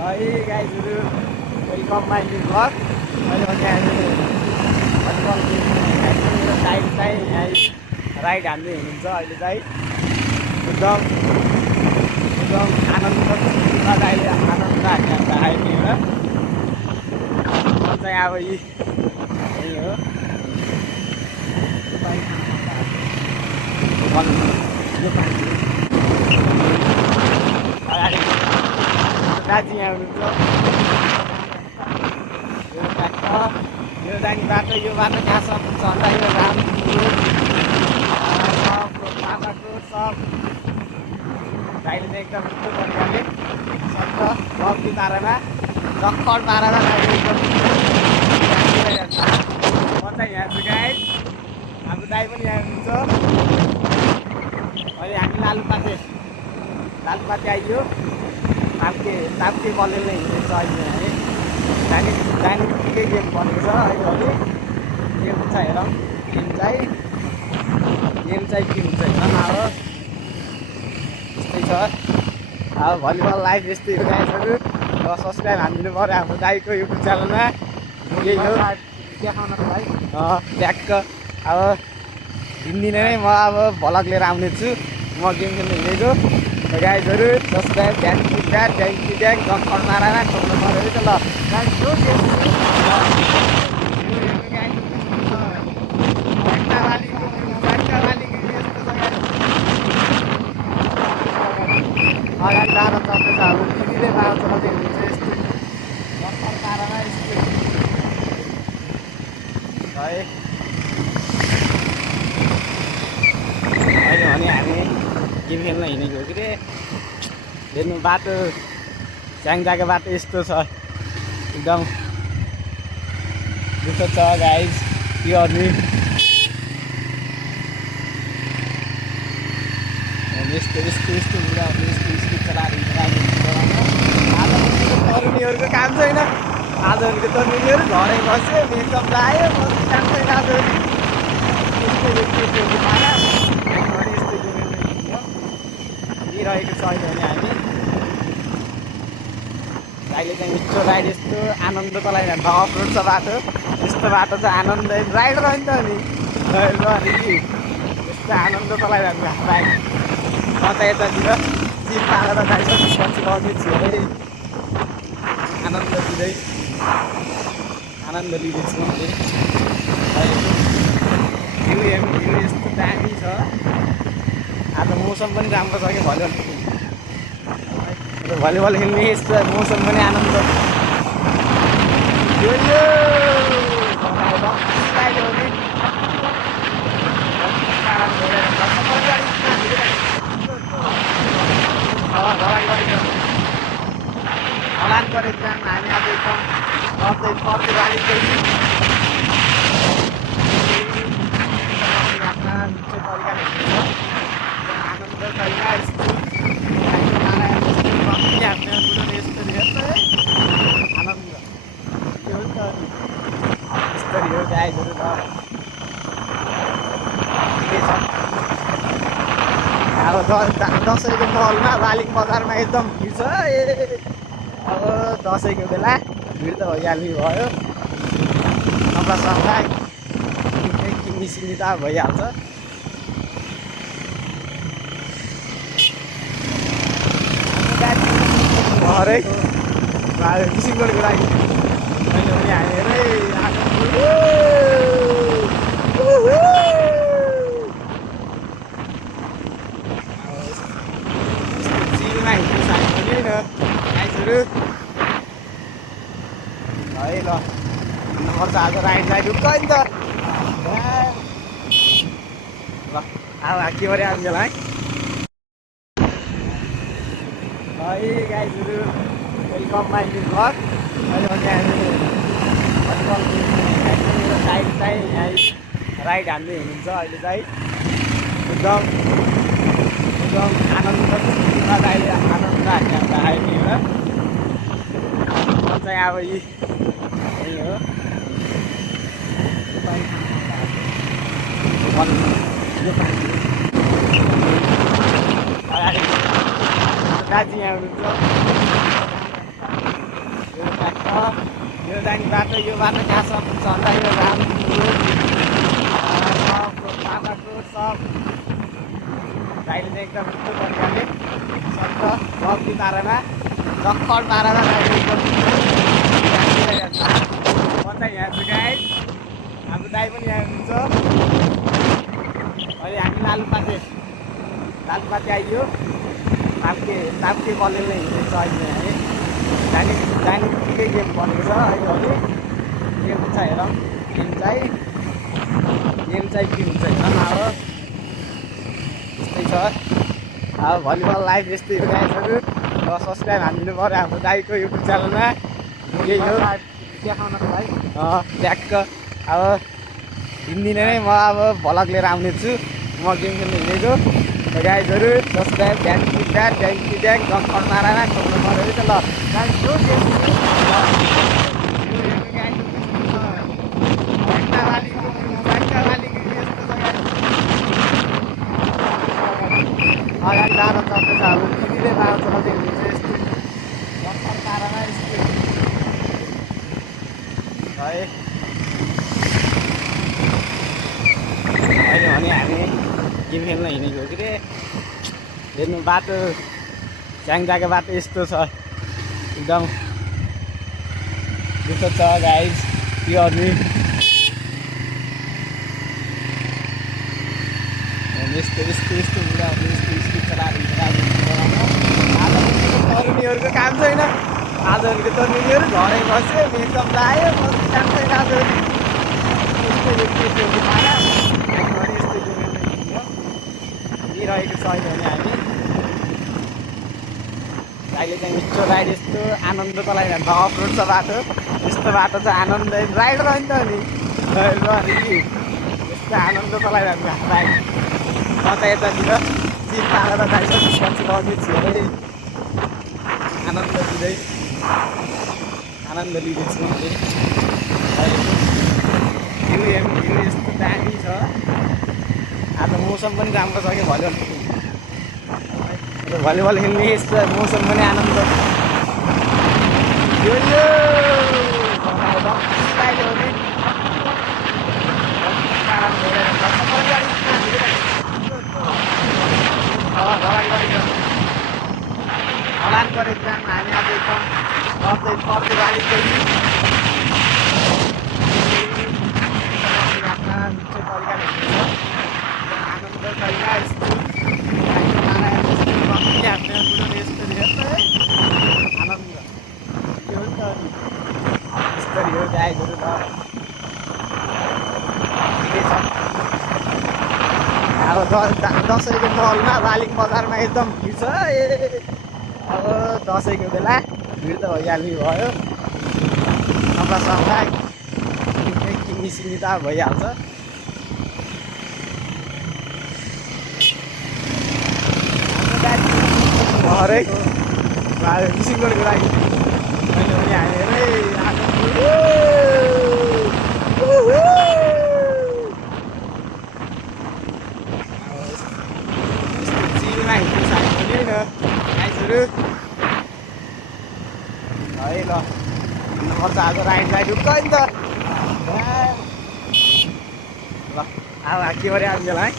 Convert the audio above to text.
Hey गाइजहरु welcome my new blog. मैले भने मेरो टाइम चाहिँ यहाँ राइड हान्दै हुनुहुन्छ। अहिले चाहिँ एकदम एकदम आनन्द अहिले आनन्द हान्दा आइदिएर म चाहिँ अब यही हो दार्जिलिङ आउनुहुन्छ। यो दानी बाटो यो बाटो कहाँसम्म छ भन्दा यो बाबाको सब गाईले चाहिँ एकदम मिठो तरिकाले सट्ट रक्ती पारामा जक्खड पारामा एकदम म चाहिँ यहाँ छु गाइस। हाम्रो दाइ पनि यहाँ हुनुहुन्छ। अहिले हामी लालुपाते आइयो। ताप्के बलेर नै हिँड्दैछ अहिले है। जाने बित्तिकै गेम बनेको छ अहिले। गेम छ हेरौँ, गेम चाहिँ के हुन्छ हेरौँ। अब यस्तै छ अब भलिबल लाइभ यस्तै हो गाइजहरु। र सब्सक्राइब हानिदिनु पऱ्यो हाम्रो दाइको युट्युब च्यानलमा। यही हो देखाउन भाइ ट्याक्क। अब दिनदिनै नै म अब भ्लग लिएर आउने छु। म गेम खेल्न हिँडेको गाइजहरु। सब्सक्राइब ड्याङ जक्खड मारामा खोल्नु पऱ्यो है त ल गाइज। अगाडि बाह्र चल्दैछ। अब दिदीले बाह्र चलाउँदै हुनुहुन्छ। यस्तै जक्खड पारामा यस्तै है। अहिले भने हामी गेम खेल्न हिँडेको हो कि रे। हेर्नु बाटो स्याङ्जाको बाटो यस्तो छ, एकदम दुःख छ गाइज। के गर्नु यस्तो बुढाहरूले यस्तो स्पिड चलाएर तरुणीहरूको काम छैन। आजहरूको तरुणीहरू घरै बस्यो, मेकअप लगायो, बस्ने काम छैन। आज रहेको छ अहिले भने हामी अहिले चाहिँ मिठो राइड यस्तो आनन्द चलाइरहन्छ। अफ रोड छ बाटो, यस्तो बाटो चाहिँ आनन्द राइडर हो नि त नि यस्तो आनन्द चलाइरहन्छ राइड। म त यतातिर चिप पारेर पछि लग्ने छु है। आनन्द लिँदैछु भ्यू यस्तो दामी छ। आज मौसम पनि राम्रो छ कि भलिबल खेल्ने यस्तो मौसम पनि आनन्द। हलान गरेको काम हामी आज एकदम पर्दै राखेको अब दसैँको महलमा बालिङ बजारमा एकदम भिड छ। अब दसैँको बेला भिड त भइहाल्ने भयो। कपडा किन्नी त भइहाल्छ। भरै किसिमको लागि मैले पनि हालेरै चिलमा हिँड्नु सक्दैन गाइजहरु है। ल हिँड्नुपर्छ आज राइड ढुक्क नि त ल। अब के गरे आज बेला है गाइजहरु वेलकम माइ न्यू ब्लग। मैले भने मेरो टाइम चाहिँ यहाँ राइड हान्दै हुनुहुन्छ। अहिले चाहिँ एकदम आनन्द अहिले आनन्द हान्दा आइदिएर म चाहिँ अब यही हो अगाडि दार्जिलिङ आउनुहुन्छ। यो जाने बाटो यो बाटो कहाँसम्म पुग्छ भन्दा यो बाबाको सब दाइले चाहिँ एकदम मिठो तरिकाले सबै लग्दी पारामा जक्खड पारामा दाइले एकदम म चाहिँ यहाँ छु गाइस। हाम्रो दाइ पनि यहाँ हुनुहुन्छ। अहिले हामी लालुपाते आइयो। ताप्के बलेलले हिँड्दैछ अहिले है। जाने बित्तिकै गेम बनेको छ अहिले। गेम छ हेरौँ गेम चाहिँ के हुन्छ हेर न। अब यस्तै छ अब भलिबल लाइभ यस्तै हो गाइसहरू। अब सब्सक्राइब हानिदिनु पऱ्यो हाम्रो दाइको युट्युब च्यानलमा। यही हो देखाउनको लागि ट्याक्क। अब हिँड्दिनँ नै म अब भ्लग लिएर आउने छु। म गेम खेल्नु हिँडेको गाइजहरू। सब्सक्राइब थ्याङ्क यू जक्खड मारामा खोल्नु पऱ्यो है त ल गाइज। यो गेम अगाडि बाह्र चल्दैछ। अब दिदीले बाह्र चलाउँदै हुनुहुन्छ यस्तो जक्खड पारामा यस्तो है। अहिले भने हामी गेम खेल्न हिँडेको हो कि रे। हेर्नु बाटो च्याङजाको बाटो यस्तो छ एकदम दुःख छ गाइज। के गर्नु यस्तो बुढा यस्तो स्पिड चलाएर तरुणीहरूको काम छैन। आजहरूको तरुणीहरू घरै बस्यो मेकअप लगायो बस्नु काम छैन। आजहरू यस्तो दिइरहेको छ अहिले भने हामी। अहिले चाहिँ मिठो राइड यस्तो आनन्द चलाइरहन्छ। अफ रोड छ बाटो यस्तो बाटो चाहिँ आनन्द राइड रहन्छ नि यस्तो आनन्द चलाइरहन्छ राइड। म त यतातिर चिप पारेर जाइसकेपछि लग्ने छु है। आनन्द लिँदैछु म चाहिँ। यस्तो दामी छ। आज मौसम पनि राम्रो छ कि भलिबल खेल्ने यस्तो मौसम पनि आनन्द। यो हलान गरेको जाम हामी अब एकदम पर्दै गाडी मिठो तरिकाले आनन्द तरिका यस्तो आनन्द के हो नि त यस्तरी हो गाइजहरू त ठिकै छ। अब दसैँको दलमा बालिङ बजारमा एकदम भिड छ। अब दसैँको बेला भिड त भइहाल्ने भयो। सफा किनिसिनी त भइहाल्छ। घरै किसिमको लागि मैले पनि हालेरै चिलमा हिँड्नु सक्यो भने गाइजहरू है ल हिँड्नुपर्छ। आज राइड ढुक्क नि त ल अब के गरे आज बेला है।